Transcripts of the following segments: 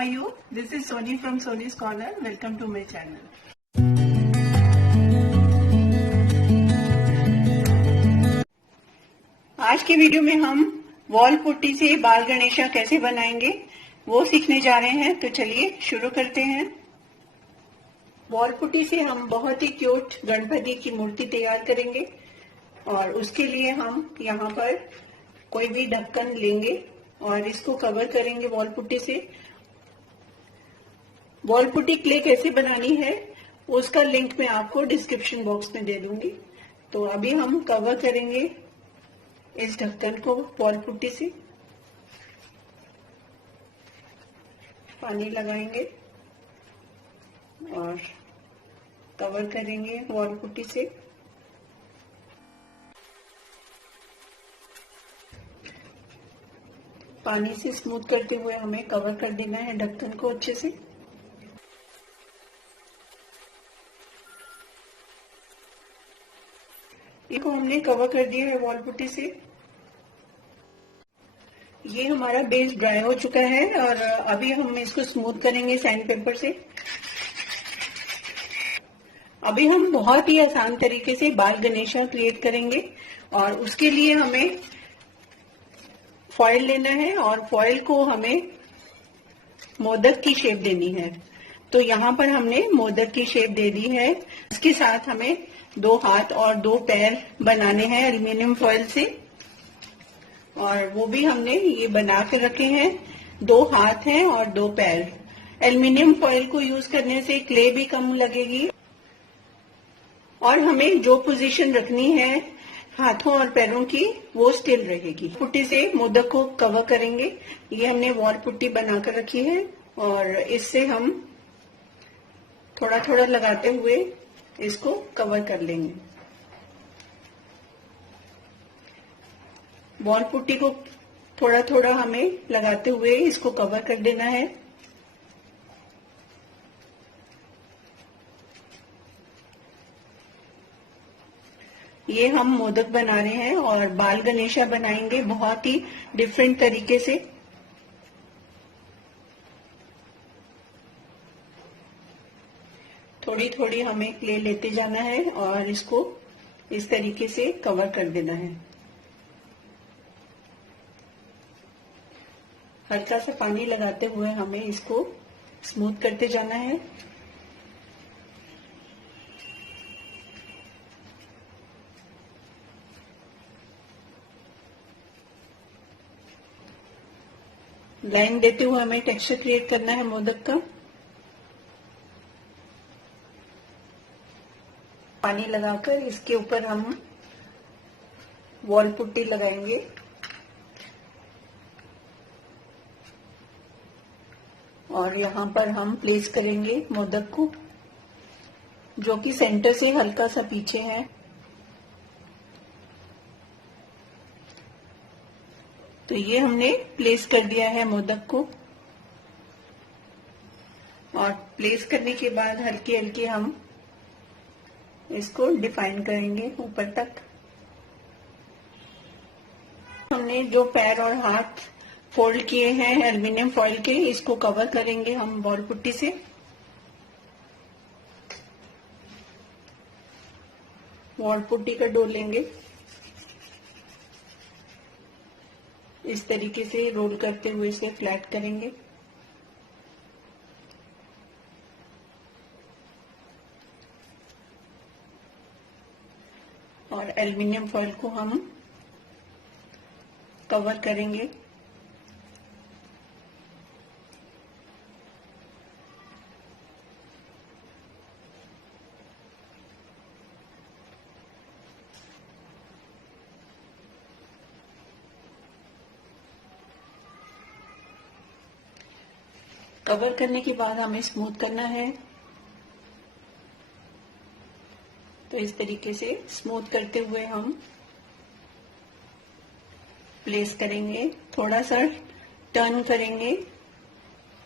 are you? This is Sony from Sony's Corner. Welcome to my channel. आज के video में हम wall putty से बाल गणेशा कैसे बनाएंगे वो सीखने जा रहे हैं। तो चलिए शुरू करते हैं। वॉल पुट्टी से हम बहुत ही क्यूट गणपति की मूर्ति तैयार करेंगे और उसके लिए हम यहाँ पर कोई भी ढक्कन लेंगे और इसको कवर करेंगे वॉल पुट्टी से। वॉल पुट्टी क्ले कैसे बनानी है उसका लिंक मैं आपको डिस्क्रिप्शन बॉक्स में दे दूंगी। तो अभी हम कवर करेंगे इस ढक्कन को वॉल पुट्टी से, पानी लगाएंगे और कवर करेंगे वॉल पुट्टी से। पानी से स्मूथ करते हुए हमें कवर कर देना है ढक्कन को अच्छे से। इसको हमने कवर कर दिया है वॉल पुट्टी से। ये हमारा बेस ड्राई हो चुका है और अभी हम इसको स्मूथ करेंगे सैंड पेपर से। अभी हम बहुत ही आसान तरीके से बाल गणेशा क्रिएट करेंगे और उसके लिए हमें फॉयल लेना है और फॉयल को हमें मोदक की शेप देनी है। तो यहाँ पर हमने मोदक की शेप दे दी है। इसके साथ हमें 2 हाथ और 2 पैर बनाने हैं एल्युमिनियम फॉयल से, और वो भी हमने ये बना के रखे हैं। 2 हाथ हैं और 2 पैर। एल्युमिनियम फॉयल को यूज करने से क्ले भी कम लगेगी और हमें जो पोजीशन रखनी है हाथों और पैरों की वो स्टिल रहेगी। पुट्टी से मोदक को कवर करेंगे। ये हमने वॉल पुट्टी बनाकर रखी है और इससे हम थोड़ा थोड़ा लगाते हुए इसको कवर कर लेंगे। वॉल पुट्टी को थोड़ा थोड़ा हमें लगाते हुए इसको कवर कर देना है। ये हम मोदक बना रहे हैं और बाल गणेशा बनाएंगे बहुत ही डिफरेंट तरीके से। थोड़ी थोड़ी हमें क्ले लेते जाना है और इसको इस तरीके से कवर कर देना है। हल्का सा पानी लगाते हुए हमें इसको स्मूथ करते जाना है। लाइन देते हुए हमें टेक्सचर क्रिएट करना है मोदक का। पानी लगाकर इसके ऊपर हम वॉल पुट्टी लगाएंगे और यहाँ पर हम प्लेस करेंगे मोदक को, जो कि सेंटर से हल्का सा पीछे है। तो ये हमने प्लेस कर दिया है मोदक को और प्लेस करने के बाद हल्के हल्के हम इसको डिफाइन करेंगे ऊपर तक। हमने जो पैर और हाथ फोल्ड किए हैं एल्युमिनियम फॉयल के, इसको कवर करेंगे हम वॉल पुट्टी से। वॉल पुट्टी का डो लेंगे, इस तरीके से रोल करते हुए इसे फ्लैट करेंगे। और एल्युमिनियम फॉयल को हम कवर करेंगे। कवर करने के बाद हमें स्मूथ करना है। तो इस तरीके से स्मूथ करते हुए हम प्लेस करेंगे। थोड़ा सा टर्न करेंगे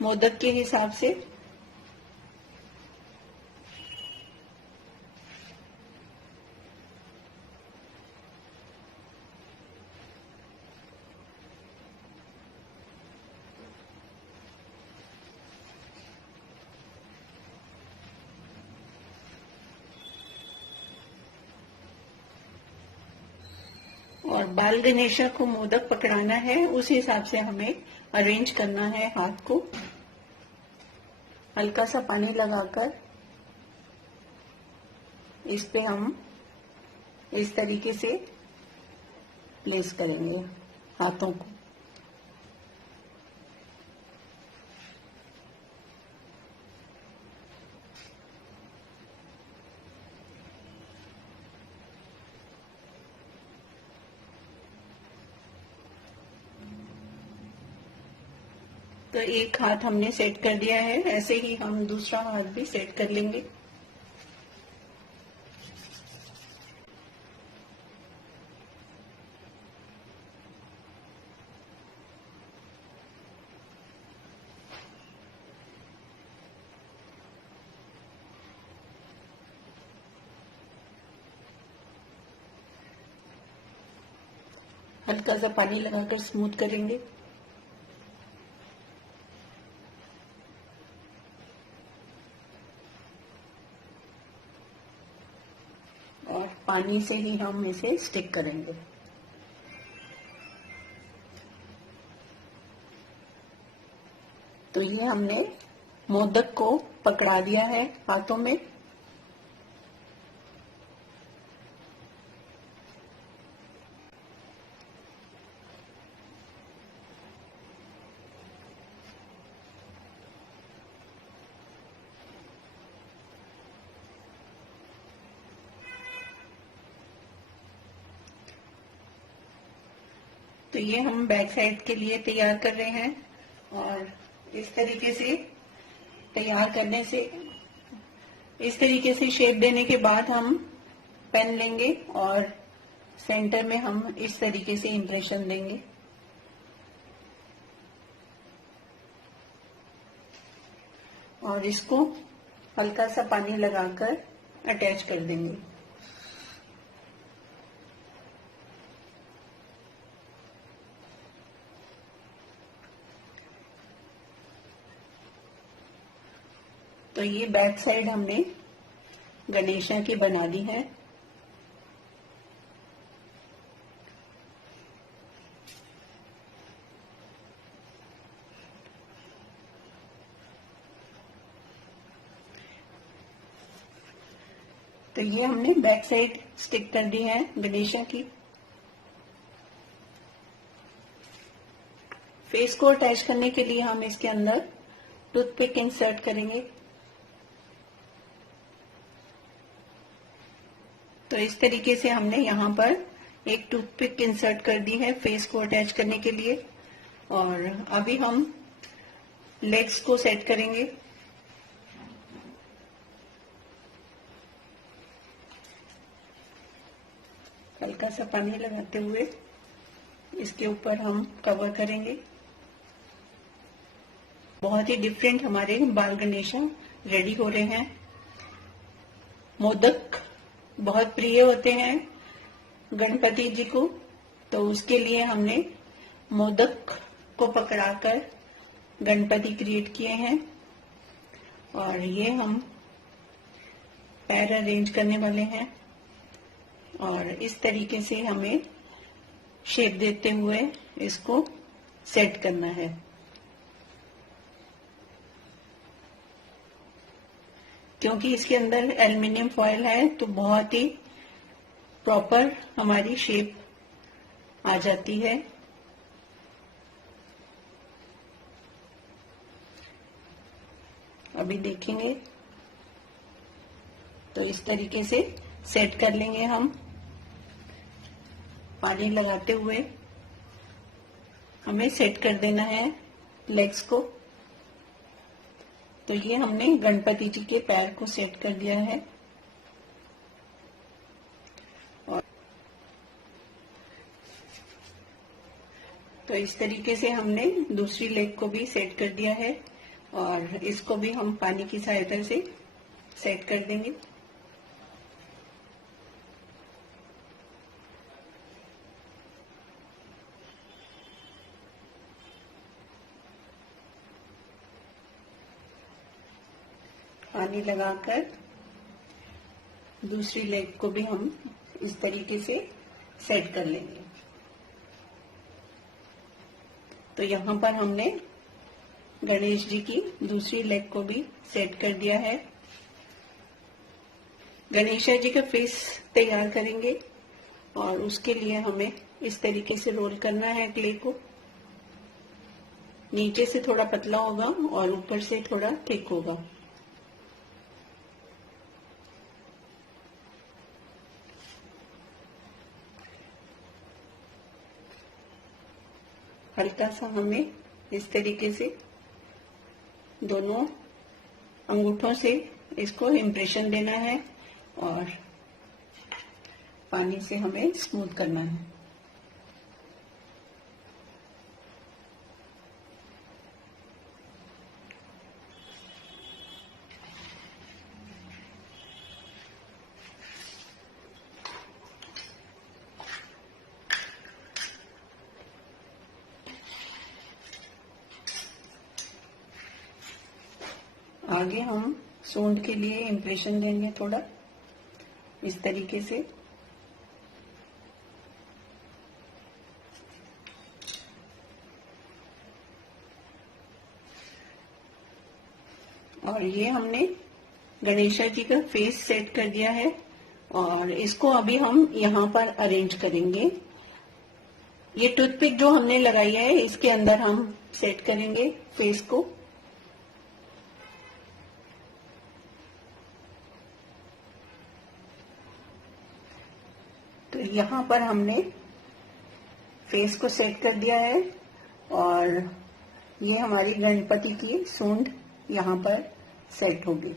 मोदक के हिसाब से। बाल गणेशा को मोदक पकड़ाना है उस हिसाब से हमें अरेंज करना है हाथ को। हल्का सा पानी लगाकर इस पे हम इस तरीके से प्लेस करेंगे हाथों को। तो एक हाथ हमने सेट कर दिया है, ऐसे ही हम दूसरा हाथ भी सेट कर लेंगे। हल्का सा पानी लगाकर स्मूथ करेंगे। और पानी से ही हम इसे स्टिक करेंगे। तो ये हमने मोदक को पकड़ा दिया है हाथों में। तो ये हम बैक साइड के लिए तैयार कर रहे हैं। और इस तरीके से तैयार करने से, इस तरीके से शेप देने के बाद हम पेन लेंगे और सेंटर में हम इस तरीके से इम्प्रेशन देंगे। और इसको हल्का सा पानी लगाकर अटैच कर देंगे। तो ये बैक साइड हमने गणेशा की बना दी है। तो ये हमने बैक साइड स्टिक कर दी है गणेशा की। फेस को अटैच करने के लिए हम इसके अंदर टूथपिक इंसर्ट करेंगे। तो इस तरीके से हमने यहाँ पर एक टूथपिक इंसर्ट कर दी है फेस को अटैच करने के लिए। और अभी हम लेग्स को सेट करेंगे। हल्का सा पानी लगाते हुए इसके ऊपर हम कवर करेंगे। बहुत ही डिफरेंट हमारे बाल गणेशा रेडी हो रहे हैं। मोदक बहुत प्रिय होते हैं गणपति जी को, तो उसके लिए हमने मोदक को पकड़ाकर गणपति क्रिएट किए हैं। और ये हम पैर अरेंज करने वाले हैं और इस तरीके से हमें शेप देते हुए इसको सेट करना है। क्योंकि इसके अंदर एल्युमिनियम फॉयल है तो बहुत ही प्रॉपर हमारी शेप आ जाती है। अभी देखेंगे तो इस तरीके से सेट कर लेंगे हम पानी लगाते हुए। हमें सेट कर देना है लेग्स को। तो ये हमने गणपति जी के पैर को सेट कर दिया है। और तो इस तरीके से हमने दूसरी लेग को भी सेट कर दिया है और इसको भी हम पानी की सहायता से सेट कर देंगे। पानी लगाकर दूसरी लेग को भी हम इस तरीके से सेट कर लेंगे। तो यहाँ पर हमने गणेश जी की दूसरी लेग को भी सेट कर दिया है। गणेश जी का फेस तैयार करेंगे और उसके लिए हमें इस तरीके से रोल करना है क्ले को। नीचे से थोड़ा पतला होगा और ऊपर से थोड़ा थिक होगा। हल्का सा हमें इस तरीके से दोनों अंगूठों से इसको इम्प्रेशन देना है और पानी से हमें स्मूथ करना है। आगे हम सूंड के लिए इम्प्रेशन देंगे थोड़ा इस तरीके से। और ये हमने गणेशा जी का फेस सेट कर दिया है और इसको अभी हम यहाँ पर अरेंज करेंगे। ये टूथपिक जो हमने लगाई है इसके अंदर हम सेट करेंगे फेस को। तो यहाँ पर हमने फेस को सेट कर दिया है और ये हमारी गणपति की सूंड यहाँ पर सेट होगी।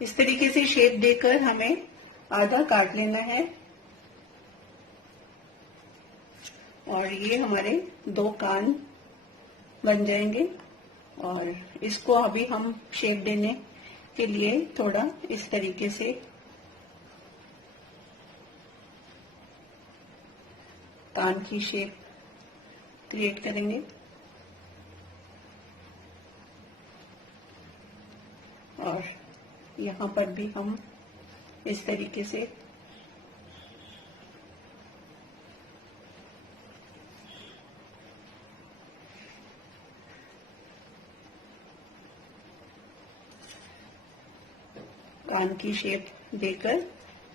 इस तरीके से शेप देकर हमें आधा काट लेना है और ये हमारे दो कान बन जाएंगे। और इसको अभी हम शेप देने के लिए थोड़ा इस तरीके से कान की शेप क्रिएट करेंगे और यहाँ पर भी हम इस तरीके से कान की शेप देकर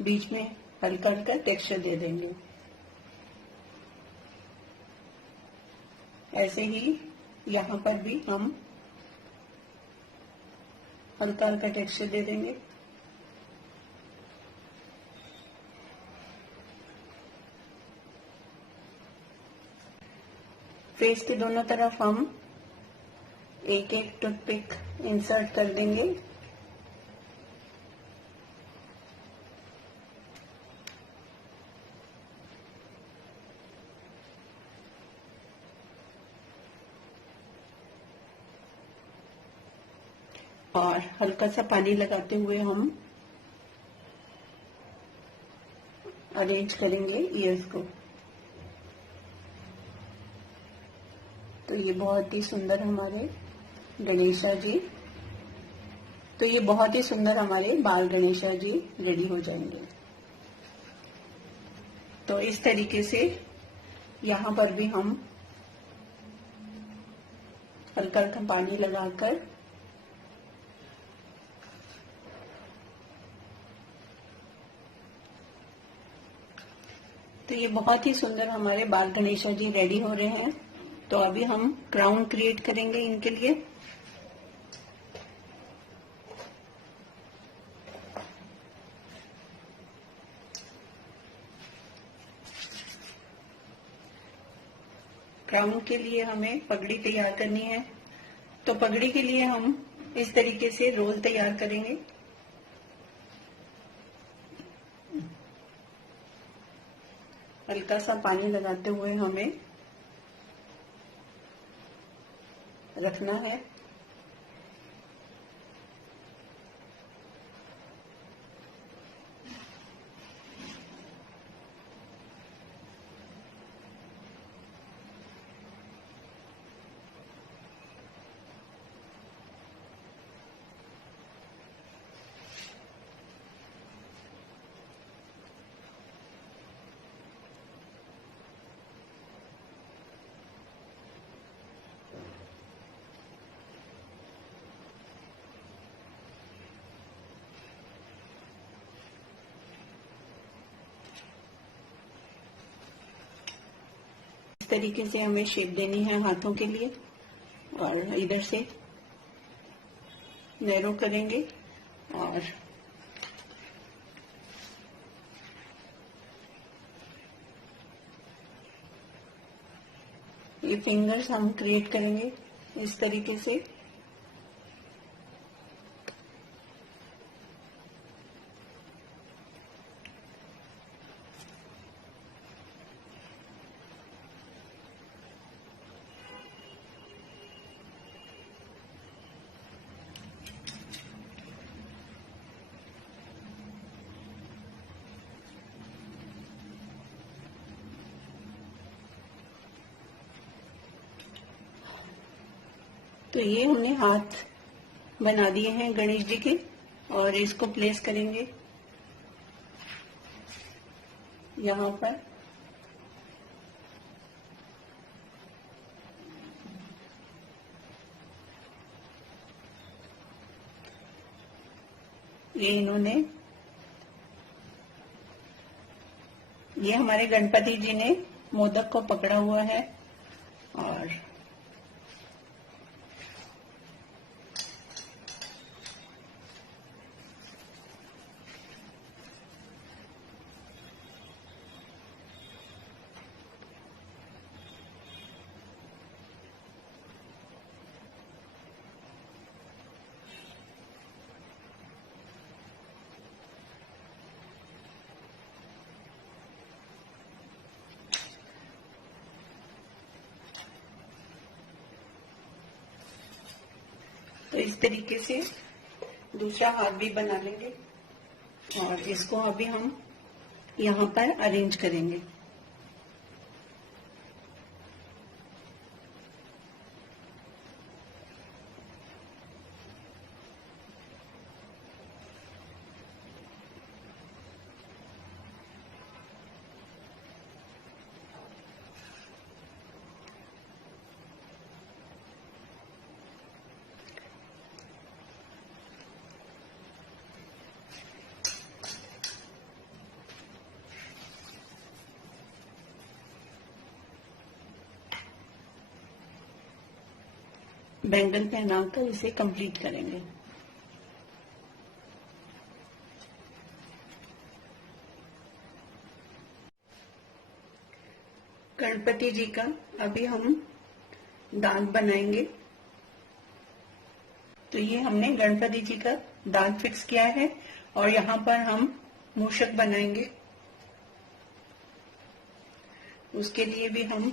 बीच में हल्का हल्का टेक्सचर दे देंगे। ऐसे ही यहाँ पर भी हम हल्का हल्का टेक्सचर दे देंगे। फेस के दोनों तरफ हम एक एक टूथपिक इंसर्ट कर देंगे। और हल्का सा पानी लगाते हुए हम अरेंज करेंगे ईयर्स को। तो ये बहुत ही सुंदर हमारे गणेशा जी तो ये बहुत ही सुंदर हमारे बाल गणेशा जी रेडी हो जाएंगे। तो इस तरीके से यहाँ पर भी हम हल्का हल्का पानी लगाकर तो ये बहुत ही सुंदर हमारे बाल गणेशा जी रेडी हो रहे हैं। तो अभी हम क्राउन क्रिएट करेंगे इनके लिए। क्राउन के लिए हमें पगड़ी तैयार करनी है। तो पगड़ी के लिए हम इस तरीके से रोल तैयार करेंगे। हल्का सा पानी लगाते हुए हमें रखना है। तरीके से हमें शेप देनी है हाथों के लिए, और इधर से नैरो करेंगे और ये फिंगर्स हम क्रिएट करेंगे इस तरीके से। तो ये हमने हाथ बना दिए हैं गणेश जी के, और इसको प्लेस करेंगे यहाँ पर। ये हमारे गणपति जी ने मोदक को पकड़ा हुआ है, और तो इस तरीके से दूसरा हाथ भी बना लेंगे, और इसको अभी हम यहाँ पर अरेंज करेंगे। बैंगल पहनाकर इसे कंप्लीट करेंगे। गणपति जी का अभी हम दांत बनाएंगे। तो ये हमने गणपति जी का दांत फिक्स किया है, और यहाँ पर हम मूषक बनाएंगे। उसके लिए भी हम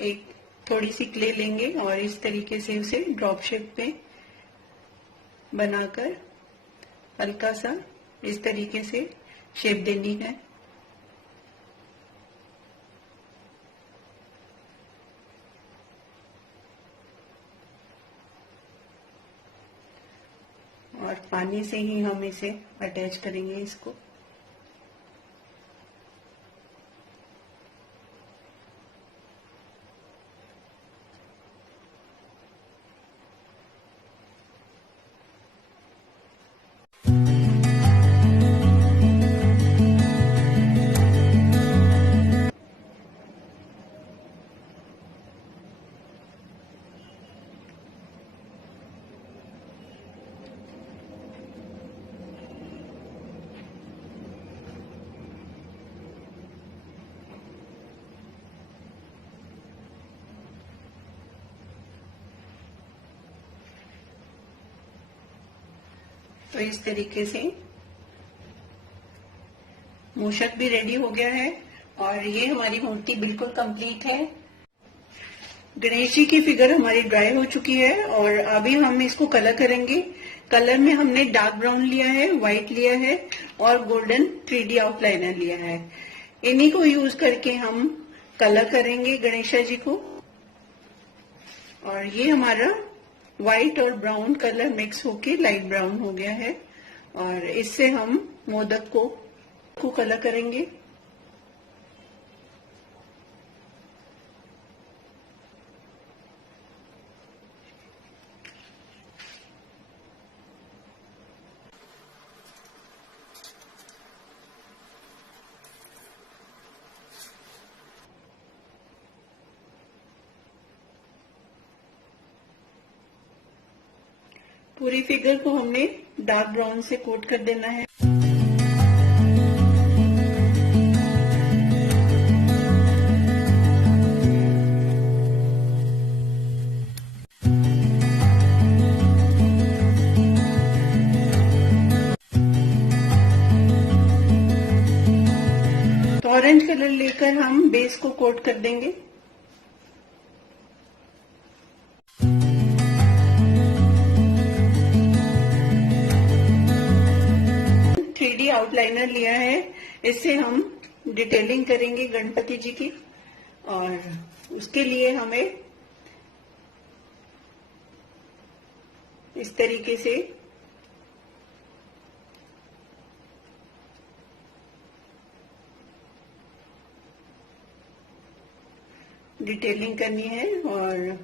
एक थोड़ी सी क्ले लेंगे और इस तरीके से उसे ड्रॉप शेप पे बनाकर हल्का सा इस तरीके से शेप देनी है। और पानी से ही हम इसे अटैच करेंगे इसको। तो इस तरीके से मूषक भी रेडी हो गया है, और ये हमारी मूर्ति बिल्कुल कंप्लीट है। गणेश जी की फिगर हमारी ड्राई हो चुकी है, और अभी हम इसको कलर करेंगे। कलर में हमने डार्क ब्राउन लिया है, व्हाइट लिया है, और गोल्डन 3D आउटलाइनर लिया है। इन्हीं को यूज करके हम कलर करेंगे गणेशा जी को। और ये हमारा व्हाइट और ब्राउन कलर मिक्स होके लाइट ब्राउन हो गया है, और इससे हम मोदक को कलर करेंगे। पूरी फिगर को हमने डार्क ब्राउन से कोट कर देना है। तो ऑरेंज कलर लेकर हम बेस को कोट कर देंगे। आउटलाइनर लिया है, इससे हम डिटेलिंग करेंगे गणपति जी की, और उसके लिए हमें इस तरीके से डिटेलिंग करनी है। और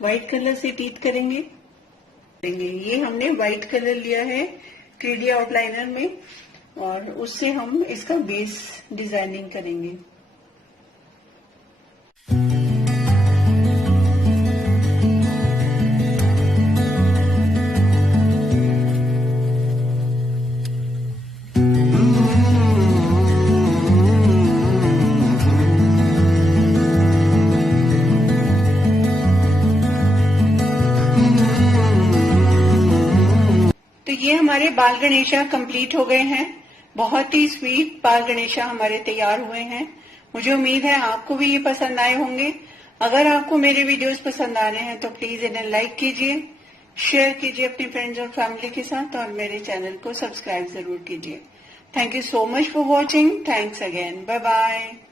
व्हाइट कलर से टीथ करेंगे। ये हमने व्हाइट कलर लिया है 3D आउटलाइनर में, और उससे हम इसका बेस डिजाइनिंग करेंगे। तो ये हमारे बाल गणेशा कंप्लीट हो गए हैं। बहुत ही स्वीट बाल गणेशा हमारे तैयार हुए हैं। मुझे उम्मीद है आपको भी ये पसंद आए होंगे। अगर आपको मेरे वीडियोस पसंद आ रहे हैं तो प्लीज इन्हें लाइक कीजिए, शेयर कीजिए अपने फ्रेंड्स और फैमिली के साथ, और मेरे चैनल को सब्सक्राइब जरूर कीजिए। Thank you so much for watching. Thanks again. Bye bye.